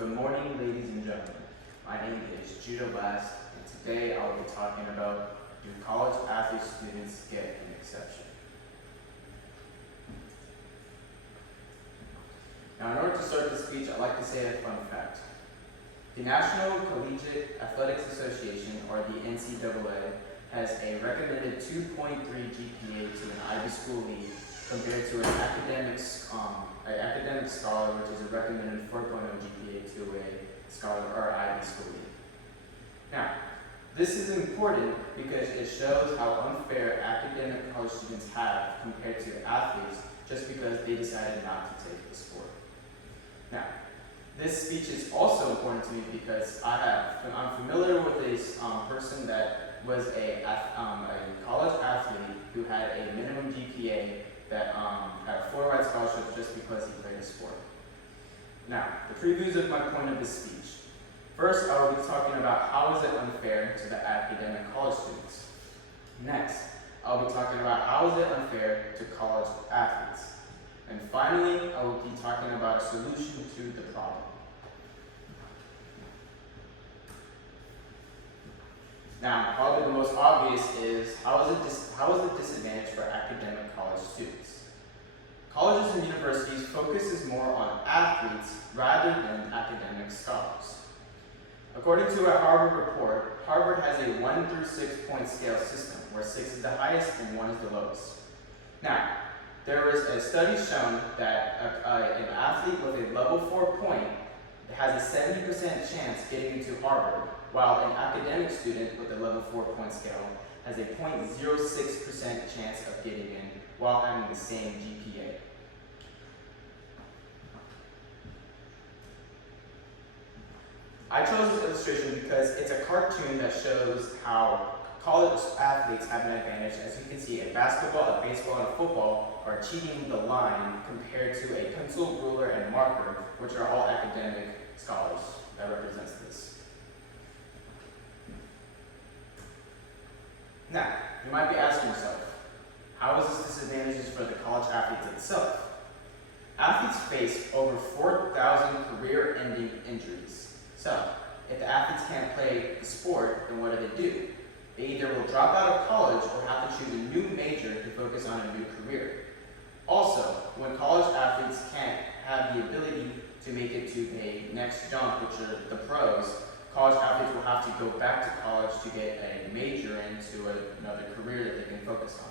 Good morning, ladies and gentlemen. My name is Judah Last, and today I will be talking about, do college athlete students get an exception? Now, in order to start this speech, I'd like to say a fun fact. The National Collegiate Athletics Association, or the NCAA, has a recommended 2.3 GPA to an Ivy School league compared to an academic scholar, which is a recommended 4.0 GPA to a scholar or Ivy School league. Now, this is important because it shows how unfair academic college students have compared to athletes just because they decided not to take the sport. Now, this speech is also important to me because I'm familiar with this person that was a college athlete who had a minimum GPA that had a full-ride scholarship just because he played a sport. Now, the previews of my point of this speech. First, I will be talking about how is it unfair to the academic college students. Next, I'll be talking about how is it unfair to college athletes. And finally, I will be talking about a solution to the problem. Now, probably the most obvious is how is it disadvantage for academic college students? Colleges and universities focuses more on athletes rather than academic scholars. According to a Harvard report, Harvard has a 1 through 6 point scale system, where 6 is the highest and 1 is the lowest. Now, there was a study shown that an athlete with a level 4 point has a 70% chance getting into Harvard, while an academic student with a level 4 point scale has a 0.06% chance of getting in while having the same GPA. I chose this illustration because it's a cartoon that shows how college athletes have an advantage. As you can see, in basketball, a baseball, and a football are cheating the line compared to a pencil, ruler, and marker, which are all academic scholars that represents this. Now, you might be asking yourself, how is this disadvantages for the college athletes itself? Athletes face over 4,000 career-ending injuries. So, if the athletes can't play the sport, then what do? They either will drop out of college or have to choose a new major to focus on a new career. Also, when college athletes can't have the ability to make it to the next jump, which are the pros, college athletes will have to go back to college to get a major into another career that they can focus on.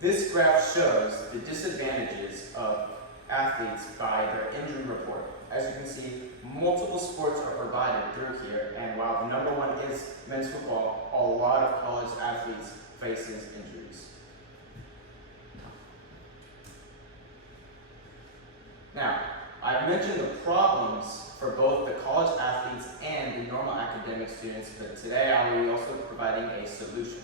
This graph shows the disadvantages of athletes by their injury report. As you can see, multiple sports are provided through here, and while the number one is men's football, a lot of college athletes faces injuries. Now, I've mentioned the problems for both the college athletes and the normal academic students, but today I will be also providing a solution.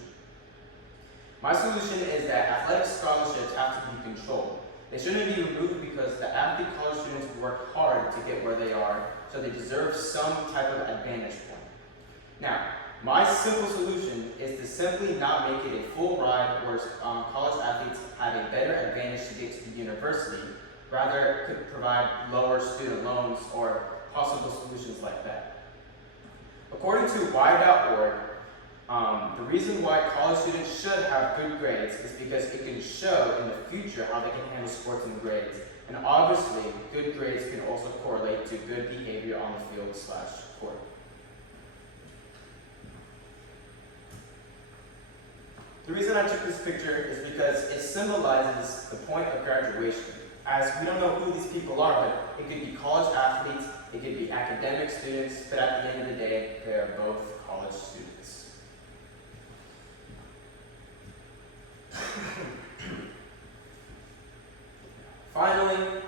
My solution is that athletic scholarships have to be controlled. They shouldn't be removed because the athlete college students work hard to get where they are, so they deserve some type of advantage point. Now, my simple solution is to simply not make it a full ride where college athletes have a better advantage to get to the university. Rather, it could provide lower student loans or possible solutions like that. According to Y.org, the reason why college students should have good grades is because it can show in the future how they can handle sports and grades. And obviously, good grades can also correlate to good behavior on the field/court. The reason I took this picture is because it symbolizes the point of graduation. As we don't know who these people are, but it could be college athletes, it could be academic students, but at the end of the day, they are both college students. Finally,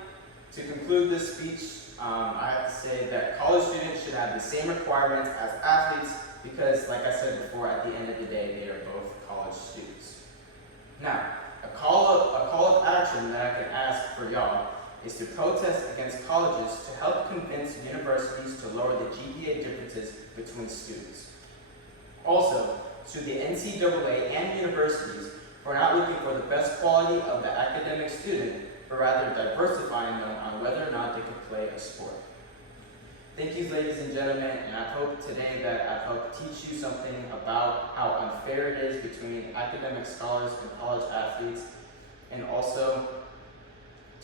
to conclude this speech, I have to say that college students should have the same requirements as athletes because, like I said before, at the end of the day, they are both college students. Now, a call of action that I can ask for y'all is to protest against colleges to help convince universities to lower the GPA differences between students. Also, to the NCAA and universities, for not looking for the best quality of the academic student, but rather diversifying them on whether or not they can play a sport. Thank you, ladies and gentlemen, and I hope today that I've helped teach you something about how unfair it is between academic scholars and college athletes, and also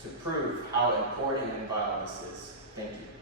to prove how important and vital this is. Thank you.